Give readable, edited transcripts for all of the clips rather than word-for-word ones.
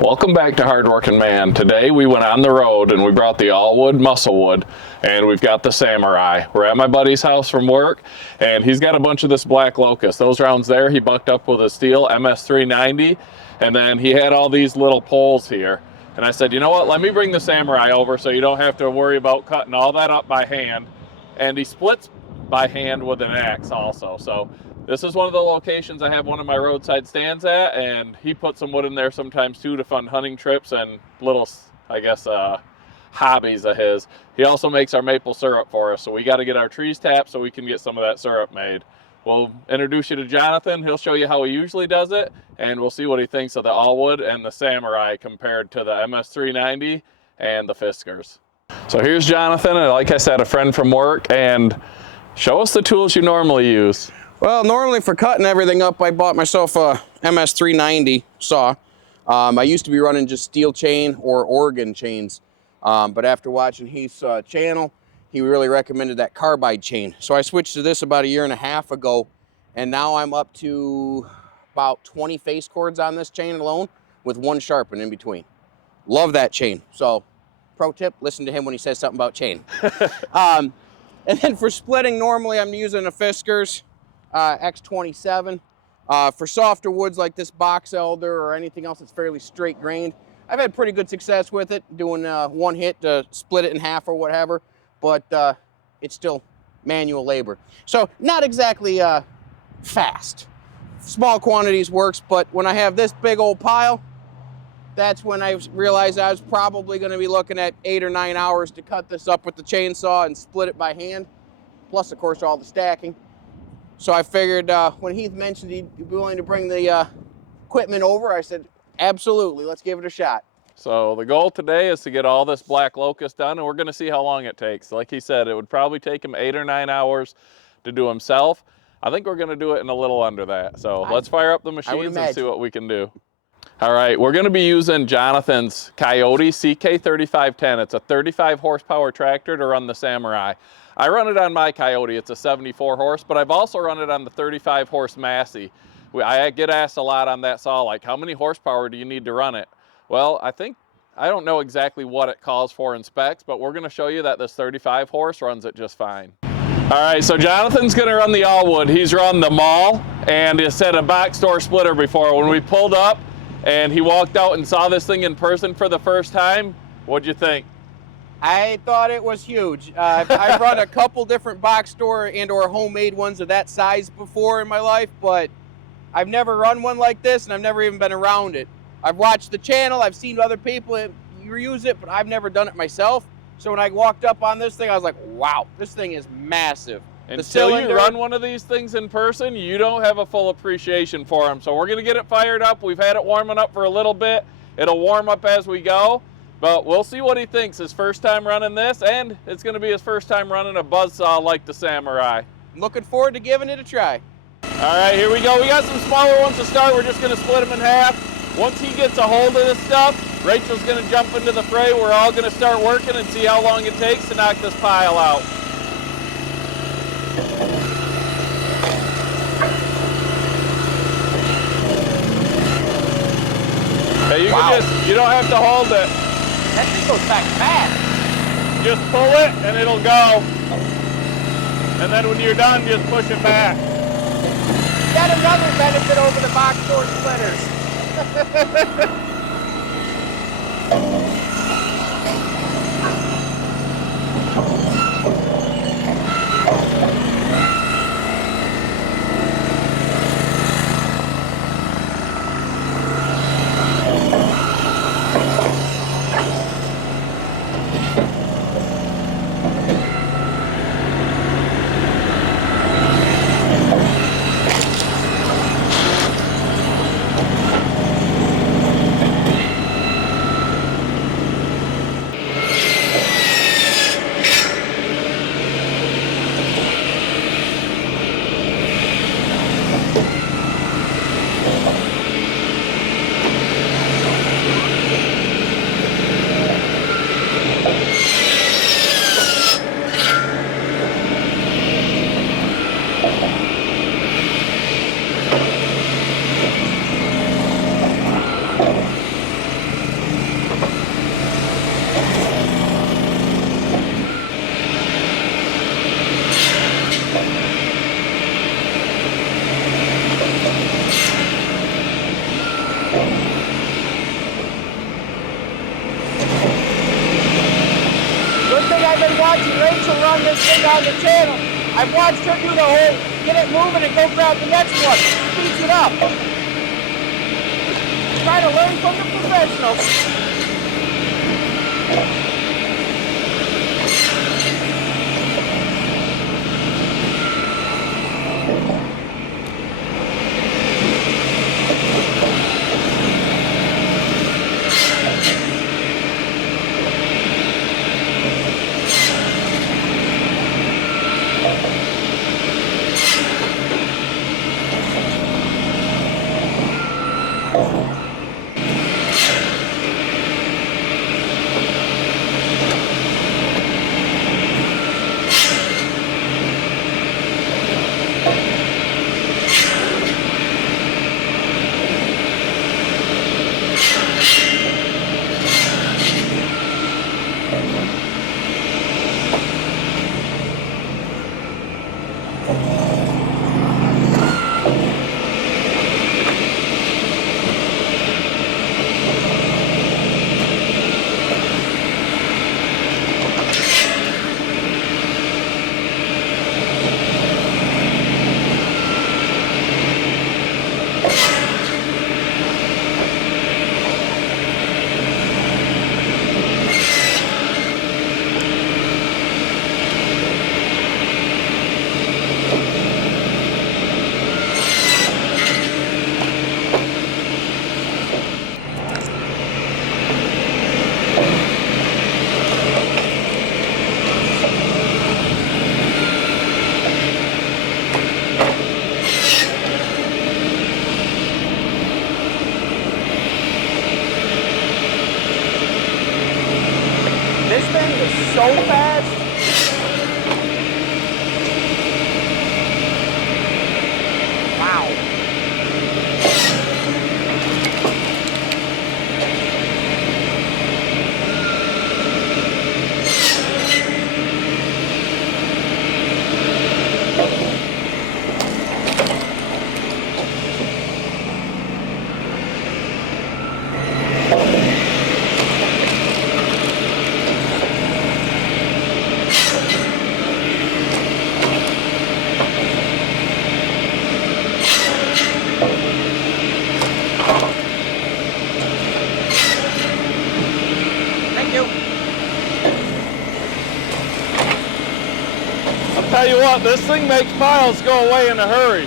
Welcome back to Hardworking Man. Today we went on the road and we brought the all-wood muscle wood, and we've got the Samurai. We're at my buddy's house from work, and he's got a bunch of this black locust. Those rounds there he bucked up with a Stihl MS390, and then he had all these little poles here. And I said, you know what, let me bring the Samurai over so you don't have to worry about cutting all that up by hand. And he splits by hand with an axe also. So this is one of the locations I have one of my roadside stands at, and he puts some wood in there sometimes too to fund hunting trips and little, I guess, hobbies of his. He also makes our maple syrup for us, so we got to get our trees tapped so we can get some of that syrup made. We'll introduce you to Jonathan. He'll show you how he usually does it, and we'll see what he thinks of the all-wood and the Samurai compared to the MS390 and the Fiskars. So here's Jonathan, and like I said, a friend from work, and show us the tools you normally use. Well, normally for cutting everything up, I bought myself a MS390 saw. I used to be running just steel chain or Oregon chains, but after watching Heath's channel, he really recommended that carbide chain. So I switched to this about 1.5 years ago, and now I'm up to about 20 face cords on this chain alone with one sharpen in between. Love that chain. So pro tip, listen to him when he says something about chain. And then for splitting, normally I'm using a Fiskars X27. For softer woods like this box elder or anything else that's fairly straight grained, I've had pretty good success with it, doing one hit to split it in half or whatever, but it's still manual labor. So not exactly fast. Small quantities works, but when I have this big old pile, that's when I realized I was probably going to be looking at 8 or 9 hours to cut this up with the chainsaw and split it by hand, plus of course all the stacking. So I figured when Heath mentioned he'd be willing to bring the equipment over, I said, absolutely, let's give it a shot. So the goal today is to get all this black locust done, and we're going to see how long it takes. Like he said, it would probably take him 8 or 9 hours to do himself. I think we're going to do it in a little under that. So let's fire up the machines and see what we can do. All right, we're going to be using Jonathan's Coyote CK3510. It's a 35 horsepower tractor to run the Samurai. I run it on my Coyote, it's a 74 horse, but I've also run it on the 35 horse Massey. I get asked a lot on that saw, like, how many horsepower do you need to run it? Well, I don't know exactly what it calls for in specs, but we're gonna show you that this 35 horse runs it just fine. All right, so Jonathan's gonna run the all-wood. He's run the maul, and he's had a box store splitter before. When we pulled up and he walked out and saw this thing in person for the first time, what'd you think? I thought it was huge. I've run a couple different box store and or homemade ones of that size before in my life, but I've never run one like this, and I've never even been around it. I've watched the channel, I've seen other people use it, but I've never done it myself. So when I walked up on this thing, I was like, wow, this thing is massive. Until you run one of these things in person, you don't have a full appreciation for them. So we're gonna get it fired up. We've had it warming up for a little bit. It'll warm up as we go. But we'll see what he thinks. His first time running this, and it's going to be his first time running a buzzsaw like the Samurai. I'm looking forward to giving it a try. All right, here we go. We got some smaller ones to start. We're just going to split them in half. Once he gets a hold of this stuff, Rachel's going to jump into the fray. We're all going to start working and see how long it takes to knock this pile out. Hey, you don't have to hold it. That thing goes back fast. Just pull it and it'll go. And then when you're done, just push it back. Got another benefit over the box store splitters. Rachel run this thing on the channel. I've watched her do the whole get it moving and go grab the next one. Speeds it up. Try to learn from the professionals. This thing is so fast. Wow. Tell you what, this thing makes piles go away in a hurry.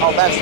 Oh, that's...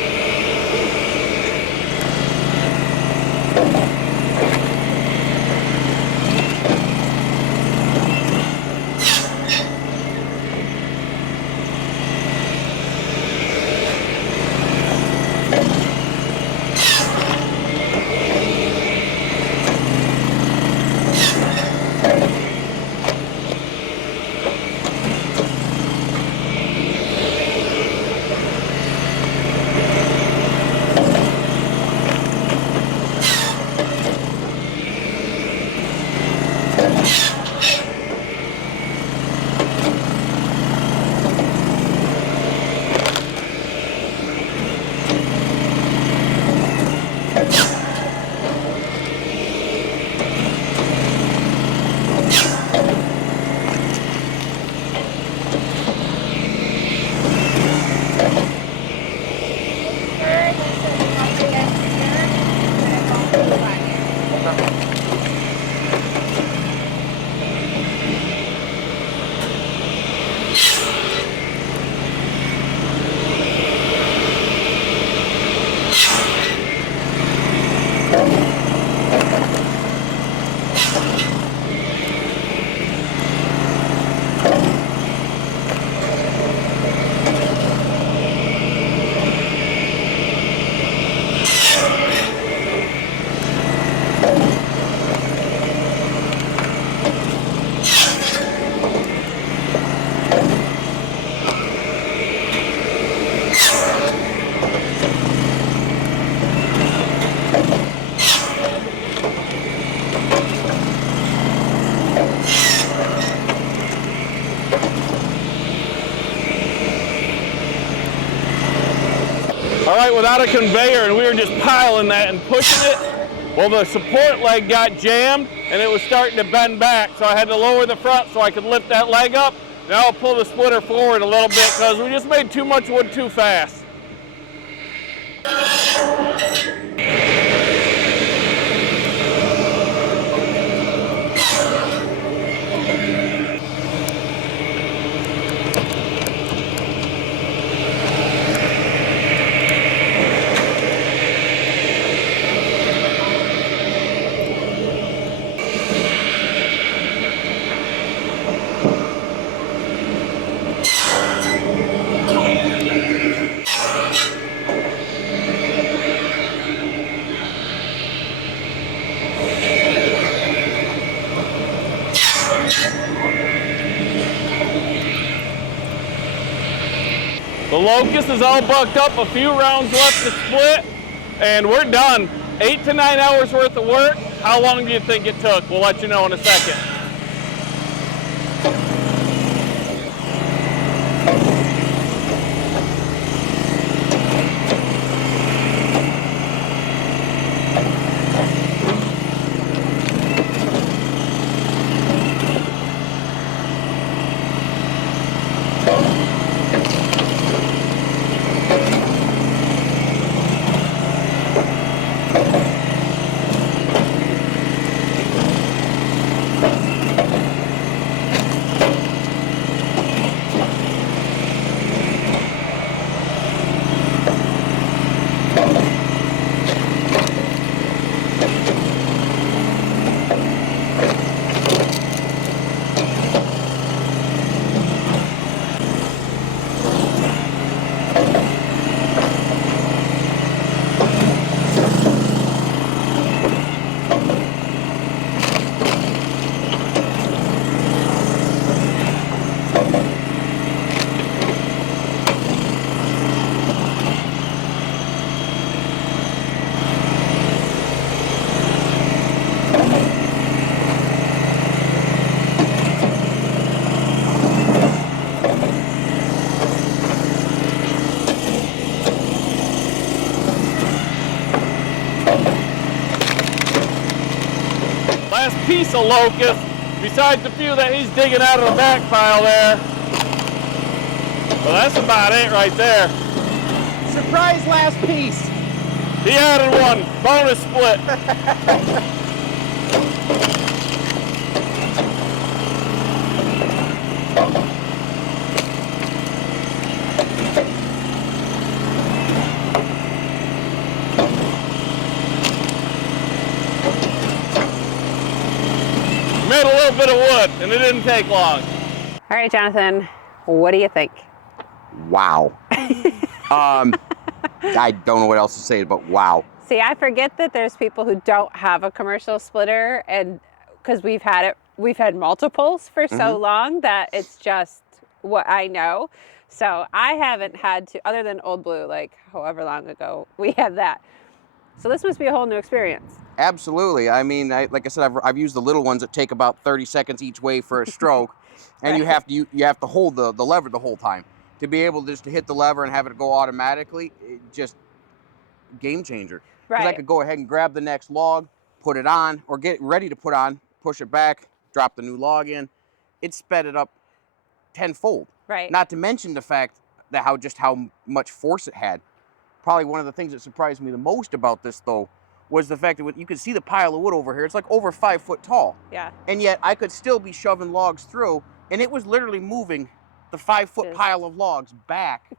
All right, without a conveyor, and we were just piling that and pushing it, well, the support leg got jammed and it was starting to bend back, so I had to lower the front so I could lift that leg up. Now I'll pull the splitter forward a little bit because we just made too much wood too fast. The locust is all bucked up, a few rounds left to split, and we're done. 8 to 9 hours worth of work. How long do you think it took? We'll let you know in a second. Last piece of locust, besides the few that he's digging out of the back pile there. Well, that's about it right there. Surprise last piece. He added one, bonus split. little bit of wood, and it didn't take long. All right, Jonathan, what do you think? Wow. I don't know what else to say, but wow. See, I forget that there's people who don't have a commercial splitter, and because we've had multiples for so long that it's just what I know. So I haven't had to, other than Old Blue, like however long ago we had that. So this must be a whole new experience. Absolutely. I mean, like I said, I've used the little ones that take about 30 seconds each way for a stroke, and Right. you have to hold the lever the whole time. To be able just to hit the lever and have it go automatically, it just game changer. Because I Right. could go ahead and grab the next log, put it on, or get it ready to put on, push it back, drop the new log in. It sped it up tenfold. Right. Not to mention the fact that how much force it had. Probably one of the things that surprised me the most about this, though, was the fact that you could see the pile of wood over here. It's like over 5 foot tall. Yeah. And yet I could still be shoving logs through, and it was literally moving the 5 foot Just- pile of logs back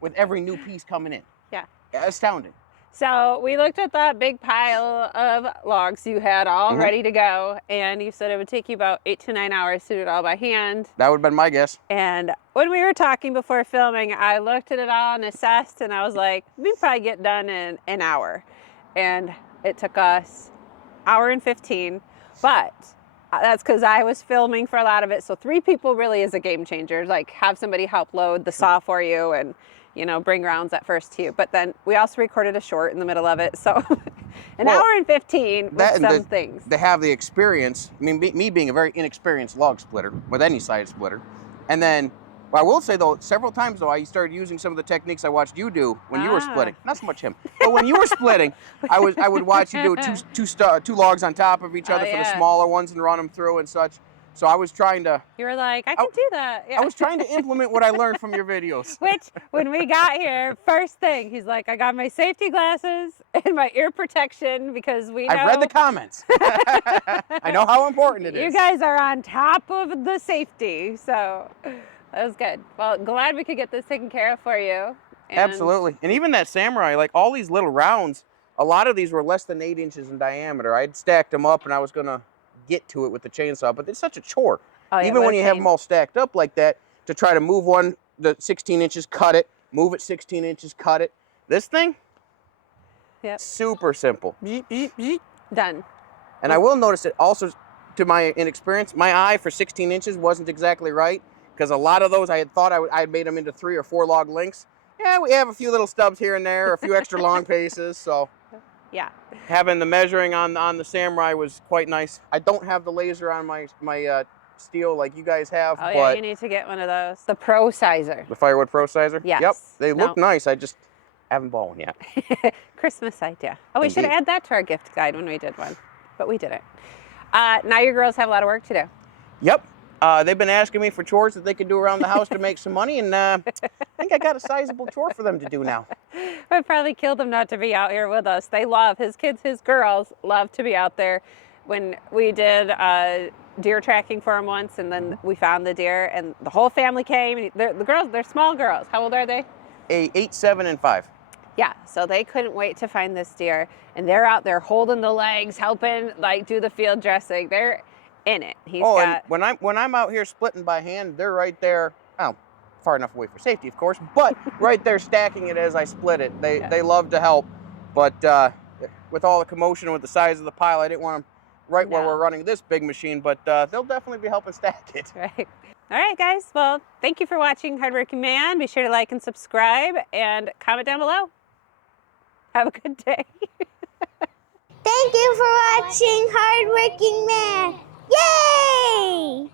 with every new piece coming in. Yeah. Astounding. So we looked at that big pile of logs you had all ready to go, and you said it would take you about 8 to 9 hours to do it all by hand. That would have been my guess. And when we were talking before filming, I looked at it all and assessed, and I was like, we'd probably get done in an hour. And it took us hour and 15, but that's because I was filming for a lot of it. So 3 people really is a game changer. Like, have somebody help load the saw for you and, you know, bring rounds at first to you. But then we also recorded a short in the middle of it. So an hour and 15 with some things. They have the experience. I mean, me being a very inexperienced log splitter with any size splitter. And then, well, I will say, though, several times, though, I started using some of the techniques I watched you do when you were splitting. Not so much him. But when you were splitting, I would watch you do two logs on top of each other for the smaller ones and run them through and such. So I was trying to... You were like, I can do that. Yeah. I was trying to implement what I learned from your videos. Which, when we got here, first thing, he's like, I got my safety glasses and my ear protection because we know... I've read the comments. I know how important it is. You guys are on top of the safety, so that was good. Well, glad we could get this taken care of for you. And absolutely. And even that Samurai, like all these little rounds, a lot of these were less than 8 inches in diameter. I'd stacked them up and I was going to get to it with the chainsaw, but it's such a chore. Oh, yeah, even when you have them all stacked up like that, to try to move one, the 16 inches, cut it, move it 16 inches, cut it. This thing, super simple. Done. And I will notice that also, to my inexperience, my eye for 16 inches wasn't exactly right, because a lot of those I had thought I had made them into 3 or 4 log lengths. Yeah, we have a few little stubs here and there, a few extra long paces, so... Yeah. Having the measuring on the Samurai was quite nice. I don't have the laser on my Stihl like you guys have. Oh, yeah, but you need to get one of those. The Pro Sizer. the Firewood Pro Sizer? Yes. Yep, they look nice. I just haven't bought one yet. Christmas idea. Oh, we should Indeed. add that to our gift guide when we did one, but we didn't. Now your girls have a lot of work to do. Yep. They've been asking me for chores that they could do around the house to make some money, and I think I got a sizable chore for them to do now. It probably killed them not to be out here with us. They love, his kids, his girls love to be out there. When we did deer tracking for them once, and then we found the deer, and the whole family came. The girls, they're small girls. How old are they? 8, 7, and 5. Yeah, so they couldn't wait to find this deer, and they're out there holding the legs, helping like do the field dressing. They're in it. And when I'm out here splitting by hand, they're right there. Oh, far enough away for safety, of course, but right there stacking it as I split it. They love to help, but with all the commotion with the size of the pile, I didn't want them right where we're running this big machine, but they'll definitely be helping stack it. Right. All right, guys. Well, thank you for watching Hardworking Man. Be sure to like and subscribe and comment down below. Have a good day. Thank you for watching Hardworking Man. Yay!